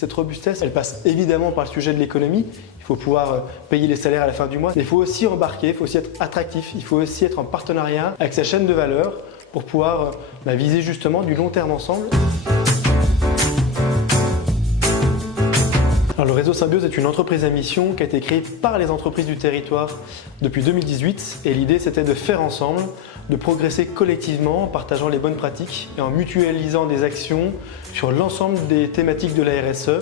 Cette robustesse, elle passe évidemment par le sujet de l'économie. Il faut pouvoir payer les salaires à la fin du mois. Mais il faut aussi embarquer, il faut aussi être attractif, il faut aussi être en partenariat avec sa chaîne de valeur pour pouvoir viser justement du long terme ensemble. Alors, le réseau Symbiose est une entreprise à mission qui a été créée par les entreprises du territoire depuis 2018 et l'idée c'était de faire ensemble, de progresser collectivement en partageant les bonnes pratiques et en mutualisant des actions sur l'ensemble des thématiques de la RSE,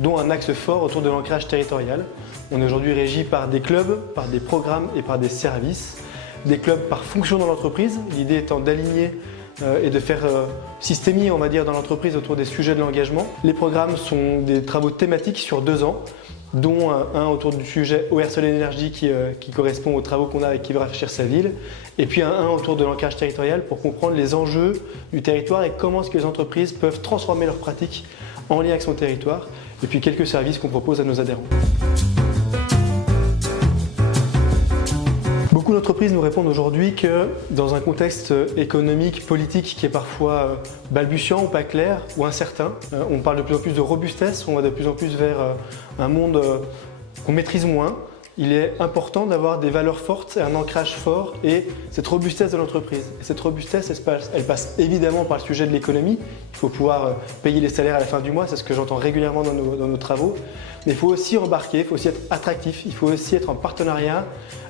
dont un axe fort autour de l'ancrage territorial. On est aujourd'hui régi par des clubs, par des programmes et par des services. Des clubs par fonction dans l'entreprise, l'idée étant d'aligner et de faire systémie, on va dire, dans l'entreprise autour des sujets de l'engagement. Les programmes sont des travaux thématiques sur 2 ans, dont un autour du sujet OR Sol Énergie qui correspond aux travaux qu'on a avec Qui veut rafraîchir sa ville, et puis un autour de l'ancrage territorial pour comprendre les enjeux du territoire et comment est-ce que les entreprises peuvent transformer leurs pratiques en lien avec son territoire, et puis quelques services qu'on propose à nos adhérents. Beaucoup d'entreprises nous répondent aujourd'hui que dans un contexte économique, politique qui est parfois balbutiant ou pas clair ou incertain, on parle de plus en plus de robustesse, on va de plus en plus vers un monde qu'on maîtrise moins. Il est important d'avoir des valeurs fortes et un ancrage fort et cette robustesse de l'entreprise. Cette robustesse, elle passe évidemment par le sujet de l'économie. Il faut pouvoir payer les salaires à la fin du mois, c'est ce que j'entends régulièrement dans nos travaux. Mais il faut aussi embarquer, il faut aussi être attractif, il faut aussi être en partenariat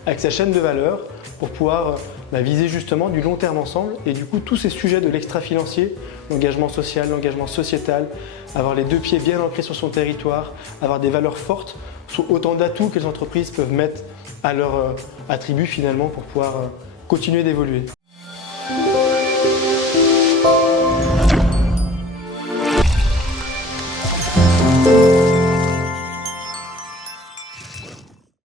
avec sa chaîne de valeur pour pouvoir viser justement du long terme ensemble. Et du coup, tous ces sujets de l'extra-financier, l'engagement social, l'engagement sociétal, avoir les 2 pieds bien ancrés sur son territoire, avoir des valeurs fortes, sont autant d'atouts que les entreprises peuvent mettre à leur attribut finalement pour pouvoir continuer d'évoluer.